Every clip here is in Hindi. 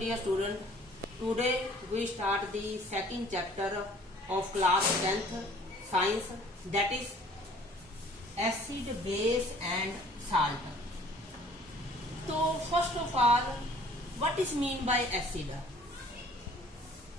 Dear student, today we start the second chapter of class 10th science, that is acid, base and salt. So first of all, what is mean by acid?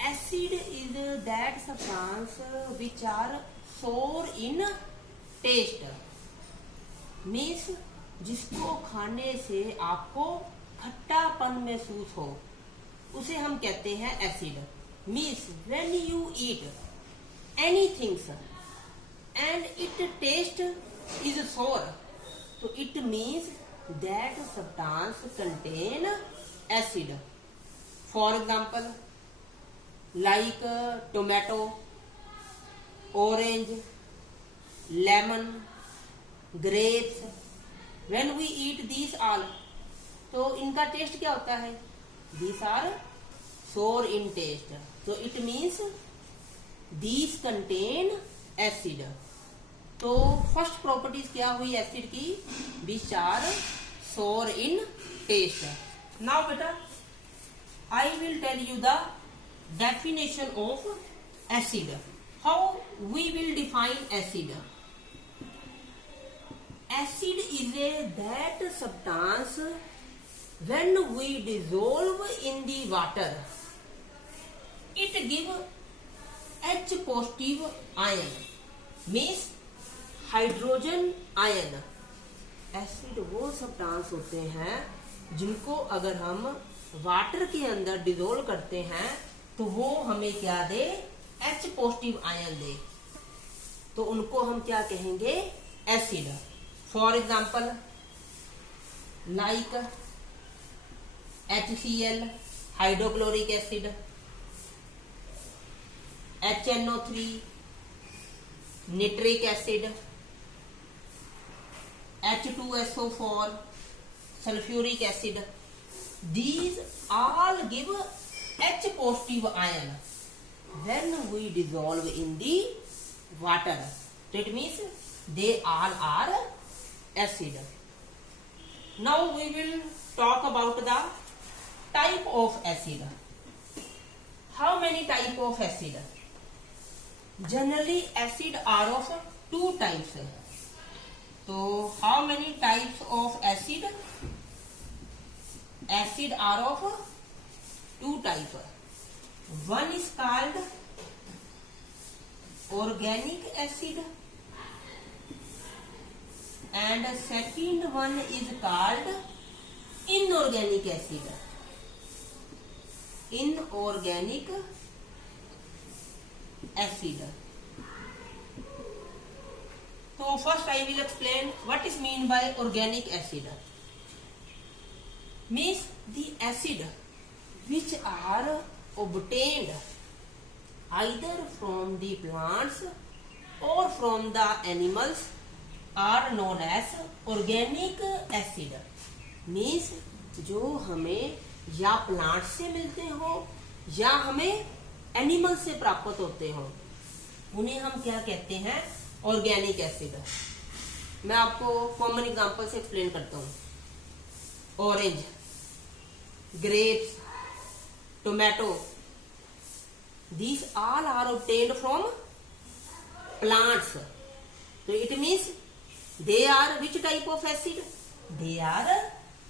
Acid is that substance which are sour in taste, means जिसको खाने से आपको खट्टापन महसूस हो उसे हम कहते हैं acid. Means when you eat anything and it taste is sour, तो it means that substance contain acid. For example like tomato, orange, lemon, grapes. When we eat this all, तो इनका टेस्ट क्या होता है? These are sour in taste. So it means these contain acid. तो फर्स्ट प्रॉपर्टीज क्या हुई एसिड की? Which are sour in taste. Now बेटा I will tell you the definition of acid. How we will define acid? Acid is that substance when we dissolve in the water, it give H positive ion, means hydrogen ion. Acid वो सब्सटेंस होते हैं जिनको अगर हम वाटर के अंदर डिजोल्व करते हैं तो वो हमें क्या दे? H पॉजिटिव आयन दे. तो उनको हम क्या कहेंगे? Acid. For example like HCl, hydrochloric acid, HNO3, nitric acid, H2SO4, sulphuric acid. These all give H positive ion when we dissolve in the water. That means they all are acid. Now we will talk about the type of acid. How many type of acid? Generally acid are of two types. So how many types of acid? Acid are of two types. One is called organic acid and second one is called inorganic acid. Inorganic acid. So first I will explain what is mean by organic acid. Means the acid which are obtained either from the plants or from the animals are known as organic acid. Means जो हमें या प्लांट से मिलते हो या हमें एनिमल से प्राप्त होते हो उन्हें हम क्या कहते हैं? Organic acid. मैं आपको कॉमन एग्जांपल से एक्सप्लेन करता हूं. Orange, grapes, tomato, these all are obtained from plants. तो it means they are which type of acid? They are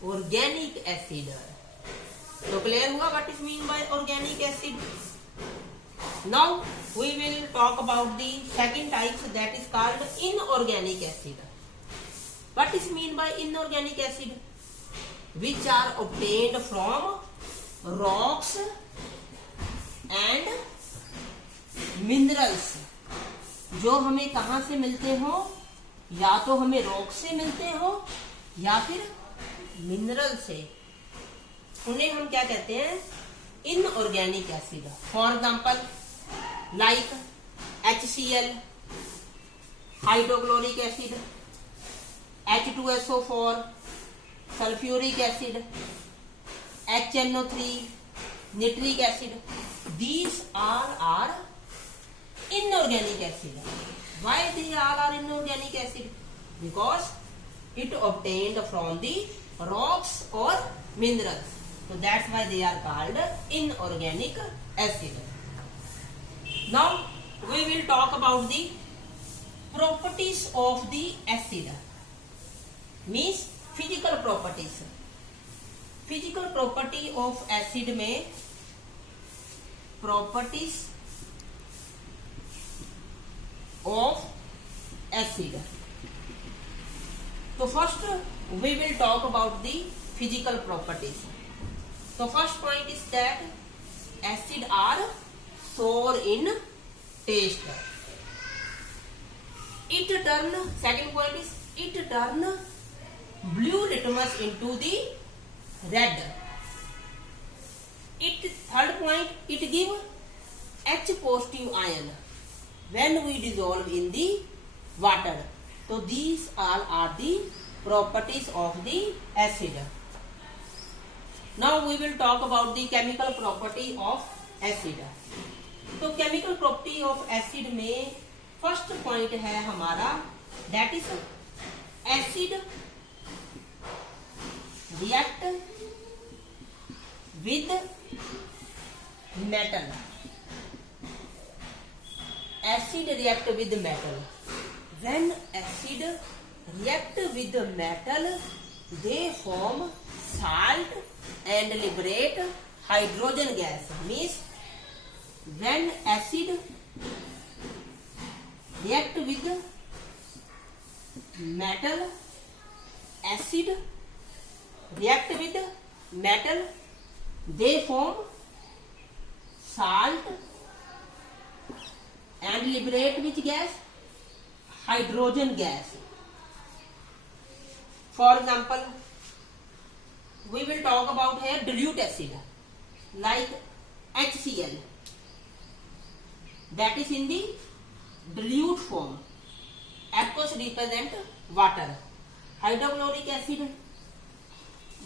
organic acid. तो क्लियर हुआ what is mean by organic acid? Now we will talk about the second type, that is called inorganic acid. What is mean by inorganic acid? Which are obtained from rocks and minerals. जो हमें कहाँ से मिलते हो? या तो हमें रॉक से मिलते हो या फिर मिनरल से. उन्हें हम क्या कहते हैं? Inorganic acid. For example like HCl, hydrochloric acid, H2SO4, sulphuric acid, HNO3, nitric acid. These all are inorganic acid. Why they all are inorganic acid? Because it obtained from the rocks or minerals. So that's why they are called inorganic acid. Now we will talk about the properties of the acid, means physical properties. Physical property of acid में properties of acid. So first we will talk about the physical properties. So first point is that acid are sour in taste. Second point is it turn blue litmus into the red. Third point, it give H positive ion when we dissolve in the water. So these all are the properties of the acid. Now we will talk about the chemical property of acid. तो chemical property of acid में first point है हमारा, that is acid react with metal. Acid react with metal. When acid react with metal, they form salt and liberate hydrogen gas. Means when acid react with metal, acid react with metal, they form salt and liberate which gas? Hydrogen gas. For example, we will talk about here dilute acid like HCl, that is in the dilute form. Aqueous represent water. Hydrochloric acid,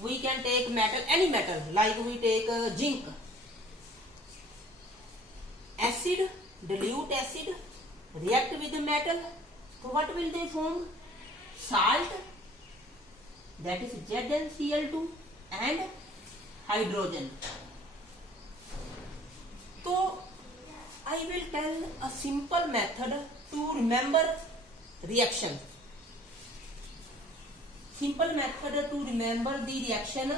we can take metal, any metal, like we take zinc. Acid, dilute acid react with the metal, so what will they form? Salt, that is ZnCl2 and hydrogen. So I will tell a simple method to remember reaction. Simple method to remember the reaction,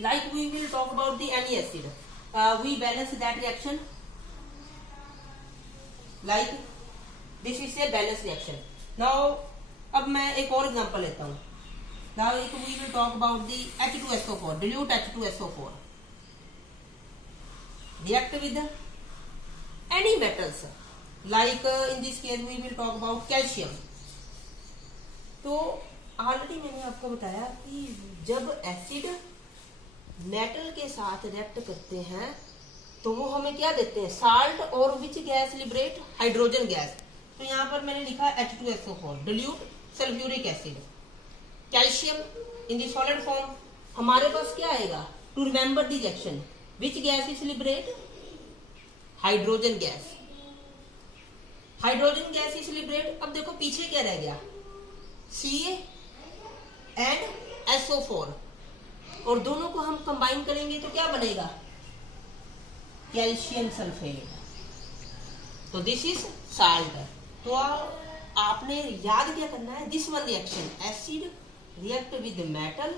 like we will talk about the any acid. We balance that reaction, like this is a balance reaction. Now अब मैं एक और एग्जांपल लेता हूँ. Now we will talk about the H2SO4, dilute H2SO4 react with any metals, like in this case we will talk about calcium. तो ऑलरेडी मैंने आपको बताया कि जब एसिड मेटल के साथ रिएक्ट करते हैं तो वो हमें क्या देते हैं? साल्ट और which gas liberate? Hydrogen gas. तो यहाँ पर मैंने लिखा H2SO4 dilute sulphuric acid. Calcium in the solid form, हमारे पास क्या आएगा? To remember the reaction, which gas is liberate? Hydrogen gas. Hydrogen gas is liberate. अब देखो पीछे क्या रह गया? Ca एंड SO4, और दोनों को हम कंबाइन करेंगे तो क्या बनेगा? Calcium sulphate. तो दिस इज साल्ट. तो आपने याद क्या करना है? This one reaction, acid react with metal,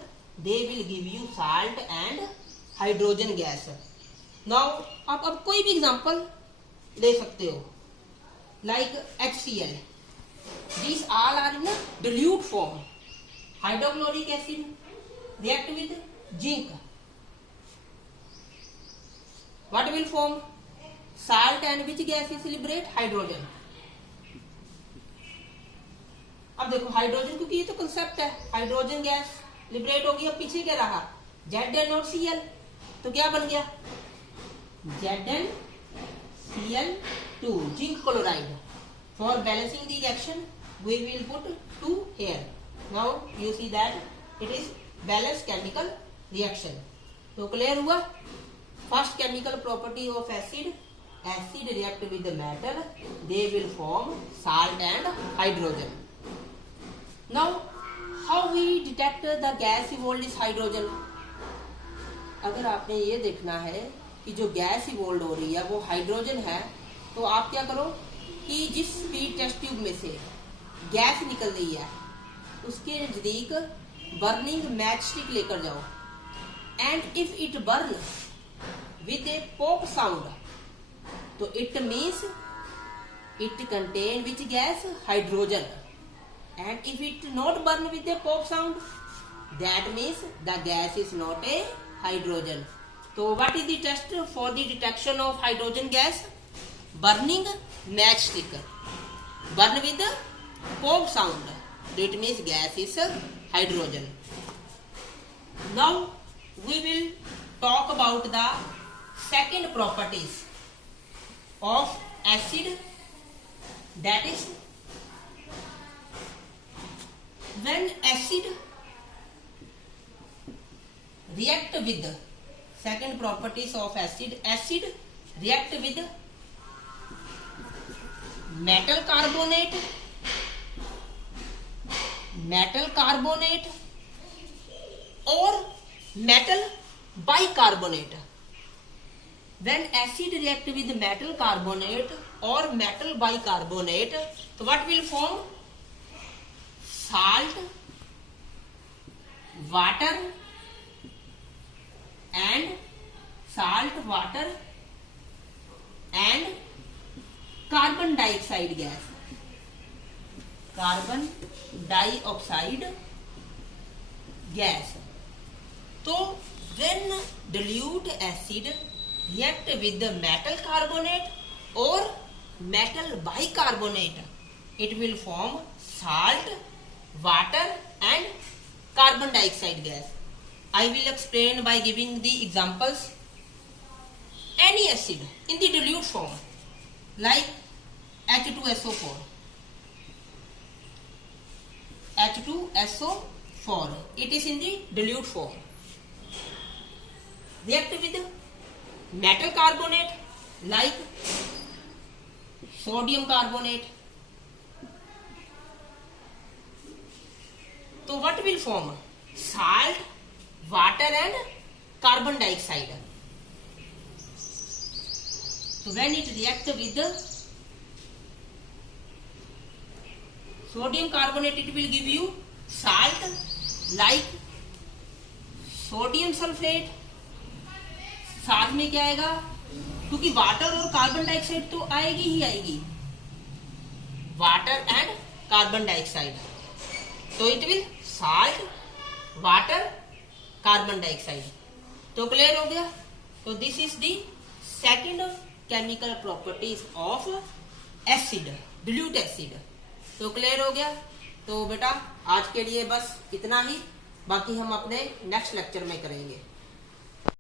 they will give you salt and hydrogen gas. Now आप अब कोई भी एग्जांपल ले सकते हो, like HCl. These all are in a dilute form. Hydrochloric acid react with zinc. What will form? Salt and which gas is liberate? Hydrogen. अब देखो हाइड्रोजन, क्योंकि ये तो कंसेप्ट है, हाइड्रोजन गैस लिबरेट होगी. अब पीछे क्या रहा? Zn और Cl. तो क्या बन गया? ZnCl2, zinc chloride. For balancing the reaction, we will put 2 here. Now you see that it is balanced chemical reaction. तो clear हुआ? First chemical property of acid, acid react with the metal, they will form salt and hydrogen. Now how we detect the gas evolved is hydrogen? अगर आपने ये देखना है कि जो गैस इवॉल्व हो रही है वो हाइड्रोजन है, तो आप क्या करो कि जिस स्पीड टेस्ट ट्यूब में से गैस निकल रही है उसके नजदीक बर्निंग मैच स्टिक लेकर जाओ, and if it burn with a pop sound, तो it means it contain which gas, hydrogen, and if it not burn with a pop sound, that means the gas is not a hydrogen. So what is the test for the detection of hydrogen gas? Burning matchstick, burn with a pop sound, that means gas is hydrogen. Now we will talk about the second properties of acid, that is when acid react with, second properties of acid, acid react with metal carbonate, metal carbonate or metal bicarbonate. When acid react with metal carbonate or metal bicarbonate, so what will form? Salt, water and salt, water and carbon dioxide gas, carbon dioxide gas. So when dilute acid react with the metal carbonate or metal bicarbonate, it will form salt, water and carbon dioxide gas. I will explain by giving the examples. Any acid in the dilute form like H2SO4, H2SO4, it is in the dilute form, react with metal carbonate like sodium carbonate. So what will form? Salt, water and carbon dioxide. So when it reacts with the sodium carbonate, it will give you salt like sodium sulphate. साथ में क्या आएगा, क्योंकि वाटर और कार्बन डाइऑक्साइड तो आएगी ही आएगी, वाटर एंड कार्बन डाइऑक्साइड, तो it will salt, water, carbon dioxide. तो क्लियर हो गया. तो this is the second chemical properties of acid, dilute acid. तो क्लियर हो गया. तो बेटा आज के लिए बस इतना ही, बाकी हम अपने नेक्स्ट लेक्चर में करेंगे.